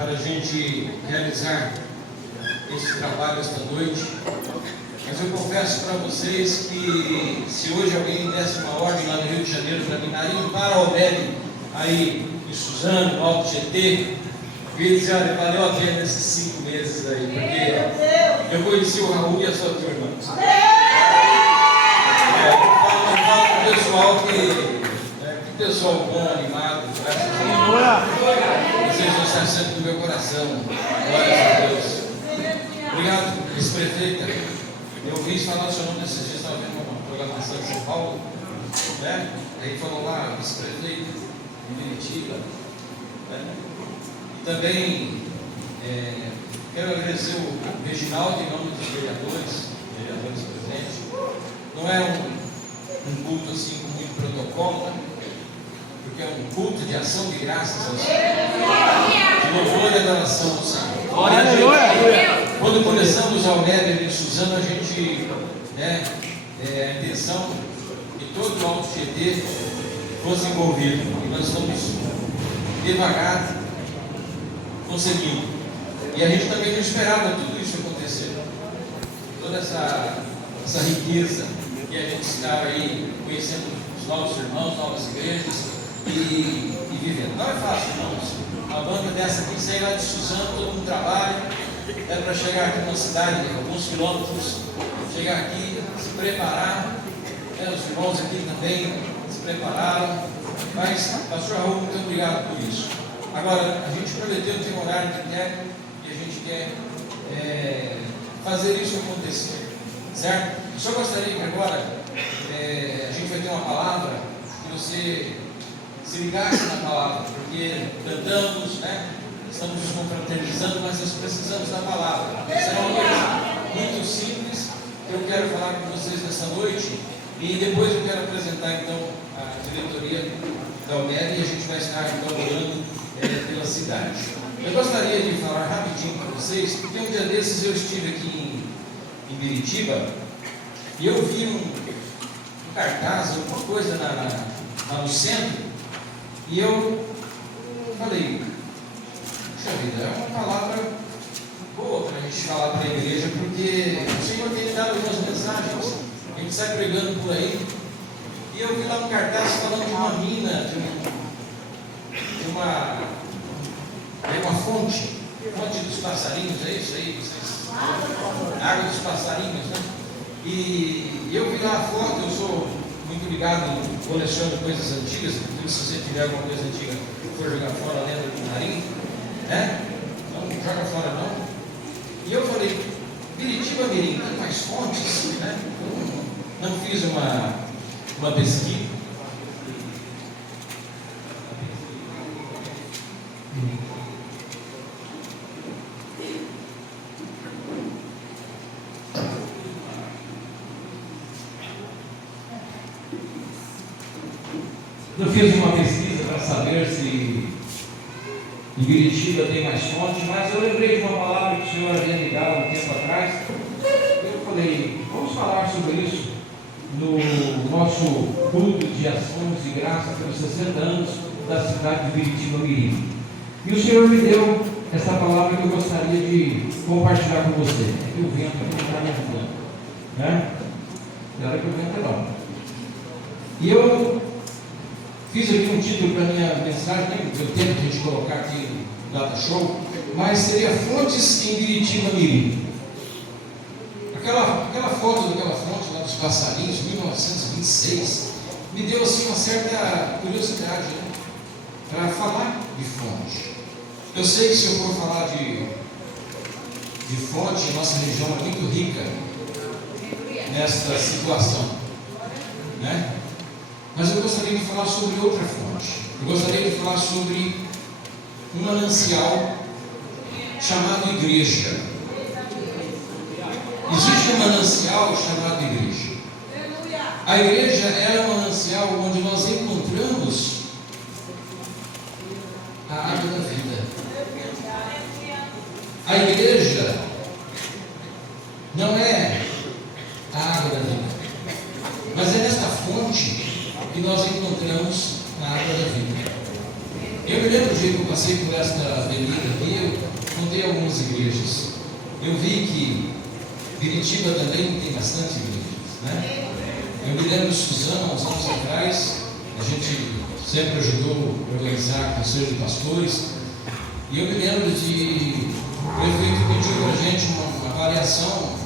para a gente realizar esse trabalho esta noite. Mas eu confesso para vocês que se hoje alguém desse uma ordem lá no Rio de Janeiro para Minarim, para o Albergue, aí em Suzano, no Alto Tietê, eu ia dizer, olha, valeu a pena esses 5 meses aí, porque eu conheci o Raul e a sua turma. Eu falo para o pessoal que pessoal bom, animado, graças a Deus. Vocês vão estar sempre no meu coração. Glórias a Deus. Obrigado, vice-prefeita. Eu ouvi falar o seu nome nesses dias, estava vendo uma programação de São Paulo, né? Aí falou lá, vice-prefeita, em Curitiba. Né? E também quero agradecer o Reginaldo em nome dos vereadores presentes. Não é um culto assim com muito protocolo, né? Porque é um culto de ação de graças ao Senhor, de louvor e adoração ao Senhor. Quando começamos a Alméria em Suzano, a gente, a intenção que todo o Alto Tietê fosse envolvido. E nós estamos devagar conseguindo. E a gente também não esperava tudo isso acontecer. Toda essa riqueza que a gente está aí conhecendo os novos irmãos, novas igrejas e vivendo. Não é fácil, irmãos. Uma banda dessa aqui, sair lá de Suzano, todo mundo trabalha, para chegar aqui numa cidade de alguns quilômetros, chegar aqui, se preparar, os irmãos aqui também se prepararam, mas, pastor Raul, muito obrigado por isso. Agora, a gente prometeu ter um horário de técnico e a gente quer fazer isso acontecer, certo? Eu só gostaria que agora a gente vai ter uma palavra que você se ligasse na palavra, porque cantamos, estamos nos confraternizando, mas nós precisamos da palavra. Isso é uma coisa muito simples que eu quero falar com vocês nessa noite, e depois eu quero apresentar então a diretoria da Alméria e a gente vai estar então orando pela cidade. Eu gostaria de falar rapidinho para vocês, porque um dia desses eu estive aqui em Biritiba e eu vi um cartaz, alguma coisa lá no centro, e eu falei, puxa vida, é uma palavra boa para a gente falar para a igreja, porque o Senhor tem dado algumas mensagens, a gente sai pregando por aí, e eu vi lá um cartaz falando de uma mina, de uma fonte dos passarinhos, é isso aí? Água dos passarinhos, né? E eu vi lá a foto, eu sou muito ligado, coleciono coisas antigas, então se você tiver alguma coisa antiga for jogar fora, lembra do nariz, não joga fora não. E eu falei, Biritiba Mirim, tem mais fontes, Não fiz uma pesquisa. Eu fiz uma pesquisa para saber se em Biritiba tem mais fontes, mas eu lembrei de uma palavra que o Senhor havia me dado um tempo atrás. Eu falei, vamos falar sobre isso no nosso culto de ações de graça pelos 60 anos da cidade de Biritiba Mirim. E o Senhor me deu essa palavra que eu gostaria de compartilhar com você. E o vento aqui está me ajudando, Na hora que o vento não. E eu fiz aqui um título para a minha mensagem, nem deu tempo de a gente colocar aqui no Data Show, mas seria Fontes em Biritiba Mirim. Aquela foto daquela fonte lá dos passarinhos, 1926, me deu assim uma certa curiosidade, para falar de fonte. Eu sei que se eu for falar de fonte, nossa região é muito rica nesta situação, Mas eu gostaria de falar sobre outra fonte. Eu gostaria de falar sobre um manancial chamado igreja. Existe um manancial chamado igreja. A igreja é um manancial onde nós encontramos a água da vida. A igreja não é a água da vida, mas é nesta fonte que nós encontramos a água da vida. Eu me lembro do dia que eu passei por esta avenida aqui, fundei algumas igrejas. Eu vi que Biritiba também tem bastante igrejas, né? Eu me lembro de Suzano, uns anos atrás, a gente sempre ajudou a organizar conselhos de pastores, e eu me lembro de o prefeito pediu para a gente uma avaliação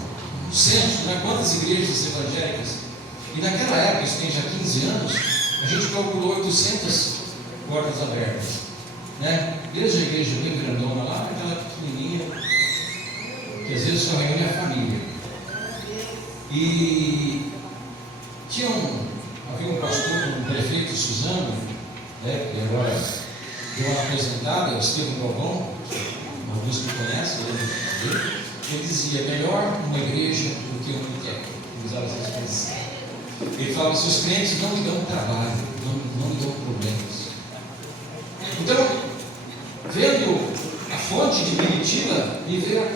no censo, né? Quantas igrejas evangélicas, e naquela época, isso tem já 15 anos, a gente calculou 800 portas abertas, né? Desde a igreja bem grandona lá, aquela pequenininha, que às vezes só reúne a família. E havia um pastor, um prefeito de Suzano, né, que agora deu uma aposentada, o Estevão Galvão, alguns que conhecem, ele dizia: melhor uma igreja do que um boteco. Ele usava essa expressão. Ele falava: se os crentes não me dão trabalho, não me dão problemas. Então, vendo a fonte de Biritiba, me veio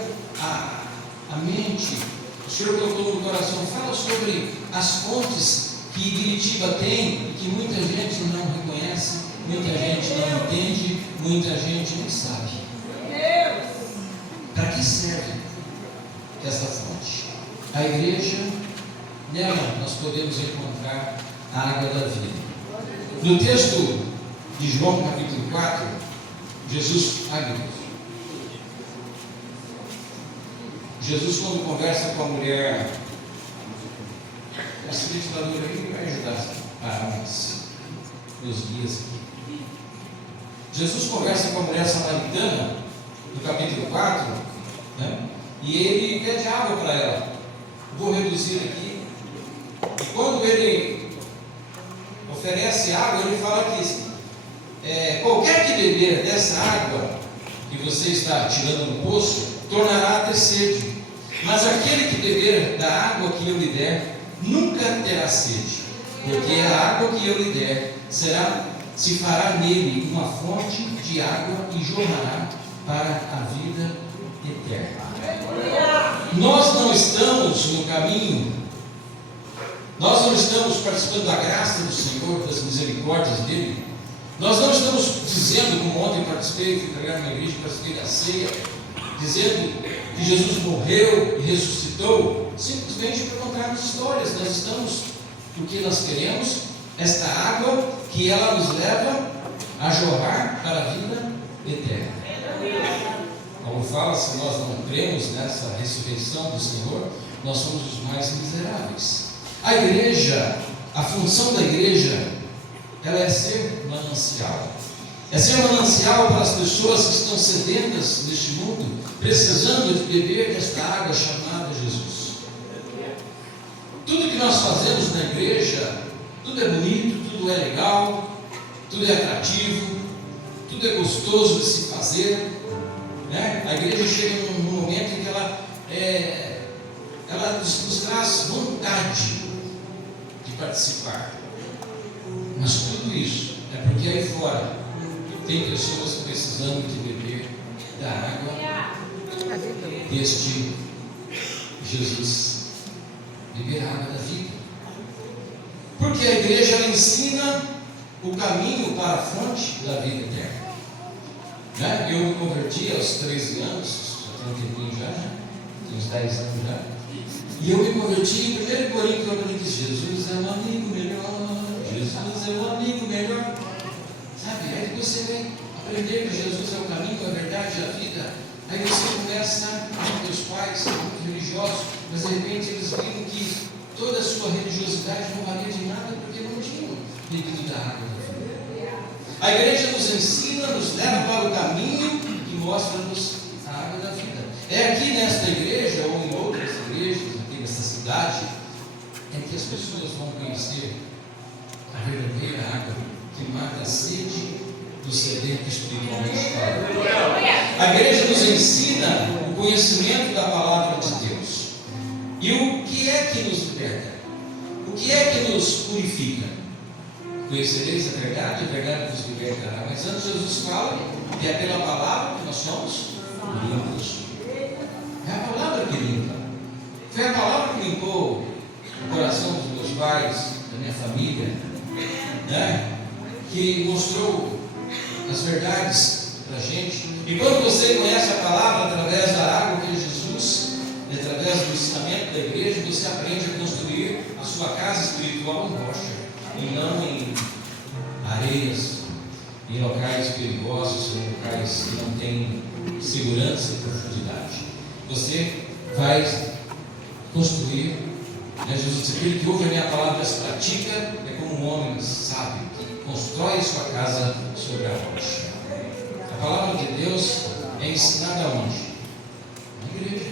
a mente. O Senhor colocou no coração: fala sobre as fontes que Biritiba tem e que muita gente não reconhece, muita gente não entende, muita gente não sabe. Para que serve essa fonte? A igreja, nela nós podemos encontrar a água da vida. No texto de João capítulo 4, Jesus, quando conversa com a mulher, essa legisladora aí vai ajudar a parar meus dias aqui. Jesus conversa com a mulher samaritana, no capítulo 4, né? E ele pede água para ela. Vou reduzir aqui. E quando ele oferece água, ele fala que qualquer que beber dessa água que você está tirando do poço, tornará a ter sede. Mas aquele que beber da água que eu lhe der, nunca terá sede, porque a água que eu lhe der se fará nele uma fonte de água e jorrará para a vida eterna. Nós não estamos no caminho, nós não estamos participando da graça do Senhor, das misericórdias dele. Nós não estamos dizendo, como ontem participei, fui pregar na igreja, participei da ceia, dizendo que Jesus morreu e ressuscitou, simplesmente para contarmos histórias. Nós estamos, porque nós queremos esta água que ela nos leva a jorrar para a vida eterna. Como fala, se nós não cremos nessa ressurreição do Senhor, nós somos os mais miseráveis. A igreja, a função da igreja, ela é ser manancial. É ser manancial para as pessoas que estão sedentas neste mundo, precisando de beber desta água chamada Jesus. Tudo que nós fazemos na igreja, tudo é bonito, tudo é legal, tudo é atrativo, tudo é gostoso de se fazer, né? A igreja chega num momento em que ela nos traz vontade de participar. Mas tudo isso é porque aí fora tem pessoas precisando de beber da água deste Jesus. Beber a água da vida. Porque a igreja ela ensina o caminho para a fonte da vida eterna. Né? Eu me converti aos 13 anos, já tem um tempinho já, né? Tem uns 10 anos já. E eu me converti em 1 Coríntios, quando diz: Jesus é um amigo melhor, Jesus é um amigo melhor. Sabe? Aí você vem aprender que Jesus é o caminho, a verdade e a vida. Aí você começa com teus pais, muito religiosos, mas de repente eles viram que toda a sua religiosidade não valia de nada porque não tinham bebido da água da vida. A igreja nos ensina, nos leva para o caminho que mostra-nos a água da vida. É aqui nesta igreja ou em outras igrejas, aqui nesta cidade, é que as pessoas vão conhecer a verdadeira água que mata a sede do sedento espiritualmente falando. A igreja nos ensina o conhecimento da palavra de Deus. E o que é que nos liberta? O que é que nos purifica? Conhecereis a verdade vos libertará. Mas antes Jesus fala que é pela palavra que nós somos limpos. É a palavra que limpa. Foi a palavra que limpou o coração dos meus pais, da minha família, né? Que mostrou as verdades para a gente. E quando você conhece a palavra, locais que não têm segurança e profundidade. Você vai construir, né? Jesus disse: aquele que ouve a minha palavra e as pratica é como um homem sábio que constrói sua casa sobre a rocha. A palavra de Deus é ensinada aonde? Na igreja.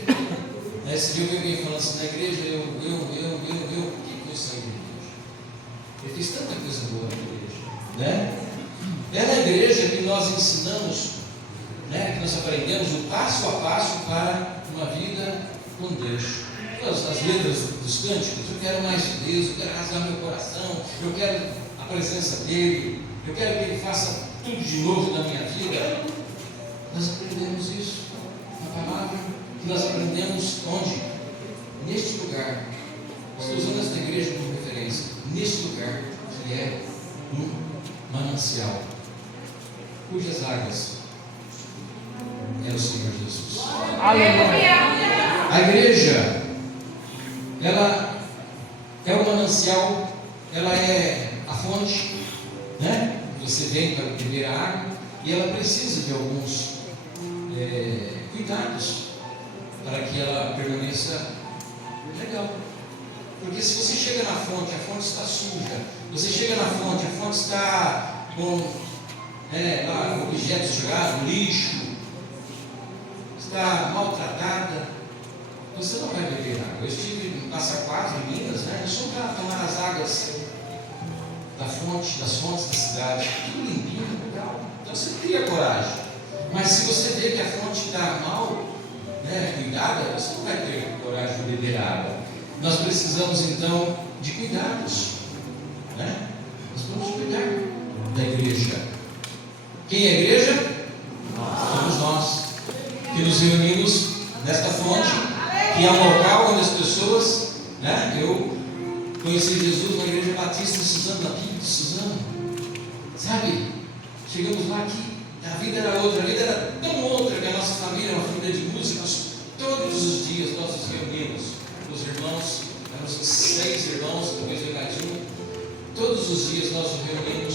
Esse dia eu vi alguém falando assim: na igreja por que eu saí da igreja? Eu fiz tanta coisa boa na igreja, né? É na igreja que nós ensinamos, né, que nós aprendemos o passo a passo para uma vida com Deus. As letras dos cânticos: eu quero mais de Deus, eu quero rasgar meu coração, eu quero a presença dEle, eu quero que Ele faça tudo de novo na minha vida. Nós aprendemos isso na palavra, que nós aprendemos onde? Neste lugar. Estou usando esta igreja como referência. Neste lugar que é um manancial, cujas águas é o Senhor Jesus. Aleluia. A igreja, ela é o manancial, ela é a fonte, né? Você vem para beber a água e ela precisa de alguns cuidados para que ela permaneça legal. Porque se você chega na fonte, a fonte está suja. Você chega na fonte, a fonte está com lá, objetos jogados, lixo, está maltratada, você não vai beber água. Eu estive no Passa Quatro, em Minas, né? Eu sou para tomar as águas da fonte, das fontes da cidade, tudo limpinho, legal. Então você cria coragem. Mas se você vê que a fonte está mal, né, cuidada, você não vai ter coragem de beber água. Nós precisamos então de cuidados, né? Nós vamos cuidar da igreja. Quem é a igreja? Somos nós, que nos reunimos nesta fonte, que é um local onde as pessoas, né? Eu conheci Jesus na Igreja Batista de Suzano, na Pia de Suzano, sabe? Chegamos lá aqui, a vida era outra, a vida era tão outra que a nossa família é uma família de músicos. Todos os dias nós nos reunimos, os irmãos, éramos 6 irmãos, depois veio mais um. Todos os dias nós nos reunimos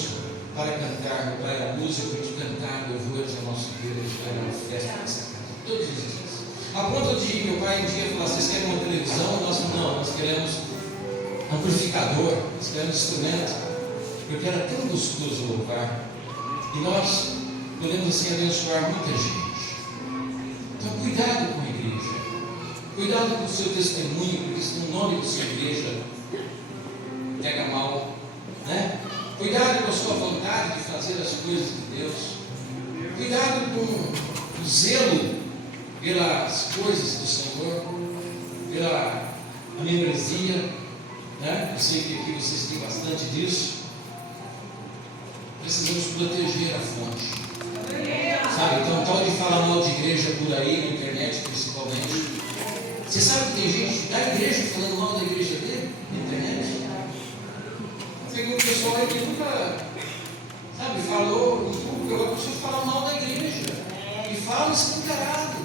para cantar. Meu pai era músico, a gente cantava louvores ao nosso Deus, era uma festa nessa casa, todos os dias. A ponto de meu pai um dia falar: vocês querem uma televisão? Nós queremos amplificador, nós queremos instrumento, porque era tão gostoso louvar. E nós podemos assim abençoar muita gente. Então cuidado com a igreja, cuidado com o seu testemunho, porque se no nome da sua igreja pega mal, né? Cuidado com a sua vontade de fazer as coisas de Deus. Cuidado com o zelo pelas coisas do Senhor, pela membresia, né? Eu sei que aqui vocês têm bastante disso. Precisamos proteger a fonte, sabe? Então, tal de falar mal de igreja por aí, na internet principalmente. Você sabe que tem gente da igreja falando mal da igreja dele, na internet? Tem um pessoal aí que nunca, sabe, falou em público. Agora a pessoa fala mal da igreja e fala escancarado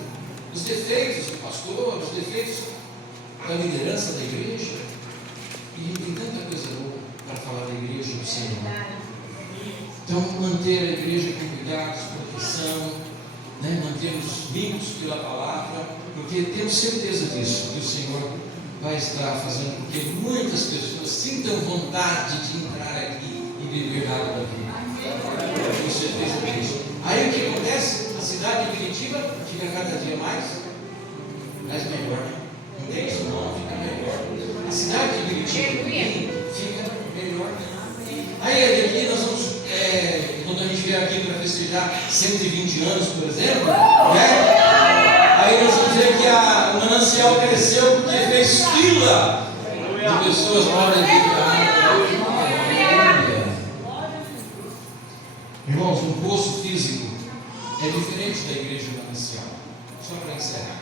os defeitos do pastor, os defeitos da liderança da igreja. E tem tanta coisa boa para falar da igreja do Senhor. Então, manter a igreja com cuidados, proteção, né? Mantermos limpos pela palavra, porque temos certeza disso, que o Senhor vai estar fazendo com que muitas pessoas sintam vontade de entrar aqui e beber água da vida. Com certeza disso. Aí o que acontece? A cidade de Curitiba fica cada dia mais melhor. Não tem isso não, fica melhor. A cidade de Curitiba fica melhor. Aí aqui nós vamos, quando a gente vier aqui para festejar 120 anos, por exemplo, né? Aí nós vamos ver que o manancial cresceu porque fez fila de pessoas para beber água. Irmãos, um poço físico é diferente da igreja manancial. Só para encerrar.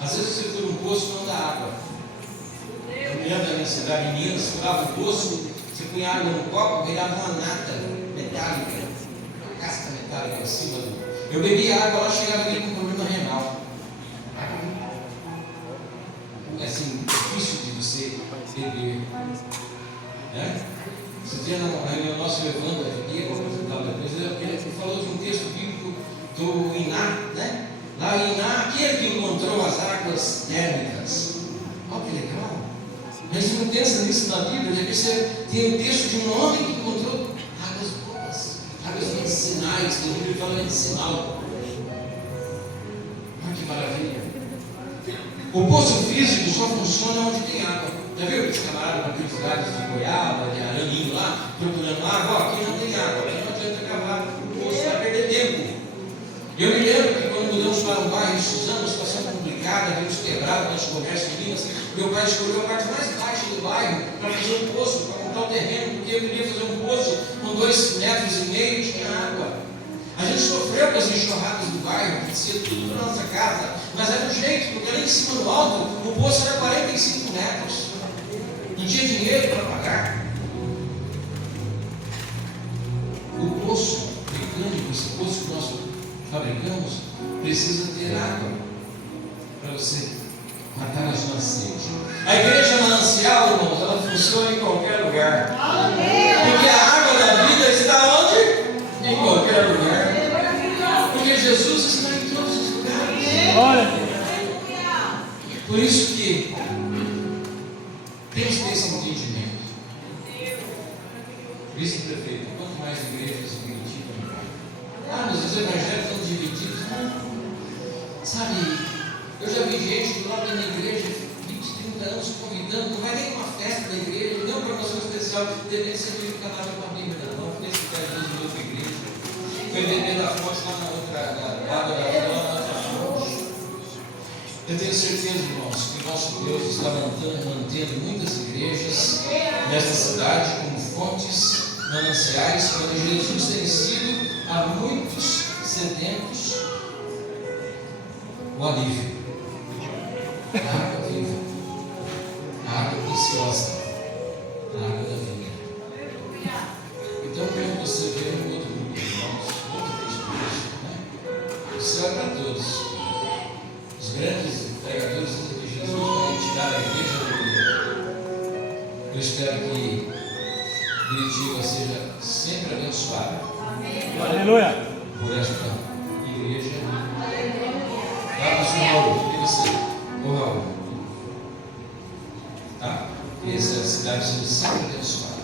Às vezes você for um poço não dá água. Eu me lembro da minha cidade, em Minas, você dava um poço, você punha água no copo, virava uma nata metálica, uma casca metálica em cima do. Eu bebia água, ela chegava ali com problema renal. É assim, difícil de você beber, né? Esse dia no nosso Evandro aqui, ele falou de um texto bíblico do Iná, né? Lá em Iná, aquele que encontrou as águas térmicas. Olha que legal. A gente não pensa nisso na Bíblia. De repente você tem o texto de um homem que encontrou águas boas, águas medicinais, que a Bíblia fala medicinal. Olha que maravilha. O poço físico só funciona onde tem água. Já viu aqueles camaradas naqueles lugares de Goiaba, de Araminho lá, procurando água? Ó, aqui não tem água, aqui não adianta cavar o poço, vai perder tempo. Eu me lembro que quando mudamos para um bairro em Suzano, uma situação complicada, vimos quebrado nosso comércio em Minas, meu pai escolheu a parte mais baixa do bairro para fazer um poço, para comprar o terreno, porque eu queria fazer um poço com 2,5 metros e tinha água. A gente sofreu com as enxurradas do bairro, que descia tudo para a nossa casa, mas era um jeito, porque ali em cima do alto, o poço era 45 metros. Não tinha dinheiro para pagar. O poço mecânico, esse poço que nós fabricamos, precisa ter água para você matar as nascentes. A igreja manancial, irmãos, ela funciona em qualquer lugar. Porque a água da vida está onde? Em qualquer lugar. Porque Jesus está em todos os lugares. Por isso que temos que ter esse entendimento. Vice-prefeito, quanto mais igrejas em Curitiba, mas os evangelhos estão divididos. Sabe, eu já vi gente que lá na igreja, 20, 30 anos, convidando, não vai nem uma festa da igreja, nem uma promoção especial, depende se ele fica na mesma Bíblia, não, nesse caso de outra igreja. Foi beber da fonte lá na outra, água da vida, lá na outra fonte. Eu tenho certeza, irmãos, que nosso Deus está mantendo muitas igrejas nesta cidade como fontes mananciais, onde Jesus tem sido a muitos sedentos o alívio. A água viva, a água preciosa, a água da vida. Então, quando você vê um outro grupo de irmãos, muito triste por isso, né? O céu é para todos. Os grandes pregadores de Jesus vão retirar a igreja do mundo. Eu espero que Curitiba seja sempre abençoada. Aleluia. Por esta igreja. Tá, pastor Raul? E você? Ô Raul? Tá? Que essa cidade seja sempre abençoada.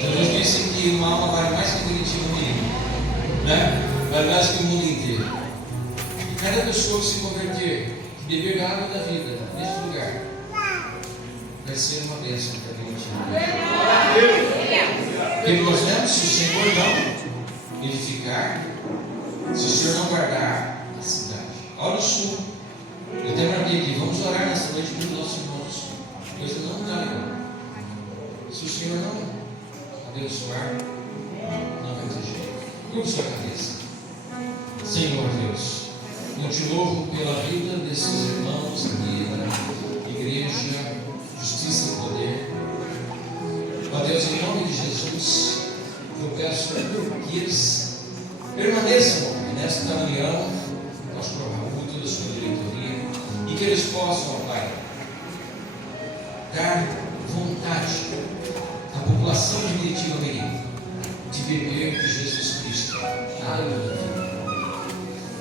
Jesus disse que uma alma vale mais que Curitiba menino, né? Vale mais que o mundo inteiro. E cada pessoa que se converter, que beber da água da vida neste lugar, vai ser uma bênção para Curitiba. Porque nós vemos, se o Senhor não edificar, se o Senhor não guardar a cidade. Olha o sul. Eu até marquei aqui, vamos orar nessa noite pelo nosso irmão do sul. Deus não está legal. Se o Senhor não abençoar, não vai ter jeito. Curva sua cabeça. Senhor Deus, eu te louvo pela vida desses irmãos aqui da igreja, justiça e poder. Ó Deus, em nome de Jesus, eu peço que eles permaneçam nesta união, pastor Raul, toda a sua diretoria, e que eles possam, ó Pai, dar vontade à população de Curitiba Mirim de beber de Jesus Cristo, aleluia,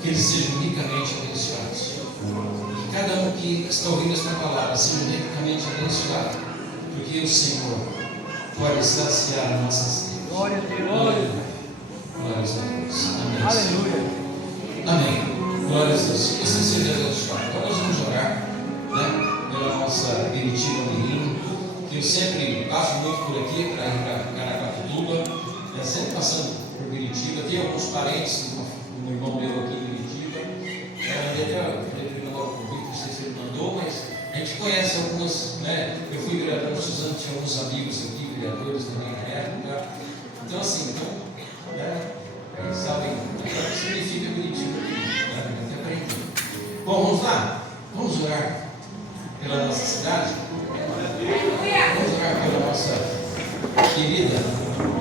que eles sejam ricamente abençoados, que cada um que está ouvindo esta palavra seja ricamente abençoado, porque o Senhor pode saciar nossas sede. Glória a Deus. Glórias a Deus. Amém. Aleluia. Amém. Glórias a Deus. Esse seja Deus. Então nós vamos orar, né, pela nossa Curitiba Mirim, que eu sempre passo muito por aqui para ir para Caraguatatuba, sempre passando por Curitiba. Tem alguns parentes, o meu irmão meu aqui em Curitiba. Eu falei para ele mandar o convite, não sei se ele mandou, mas a gente conhece algumas, né? Eu fui vereador no Suzano, tinha alguns amigos aqui, vereadores também na época. Então, assim, né? Sabem o que significa Curitiba aqui, né? Até aprendi. Bom, vamos lá. Vamos orar pela nossa cidade.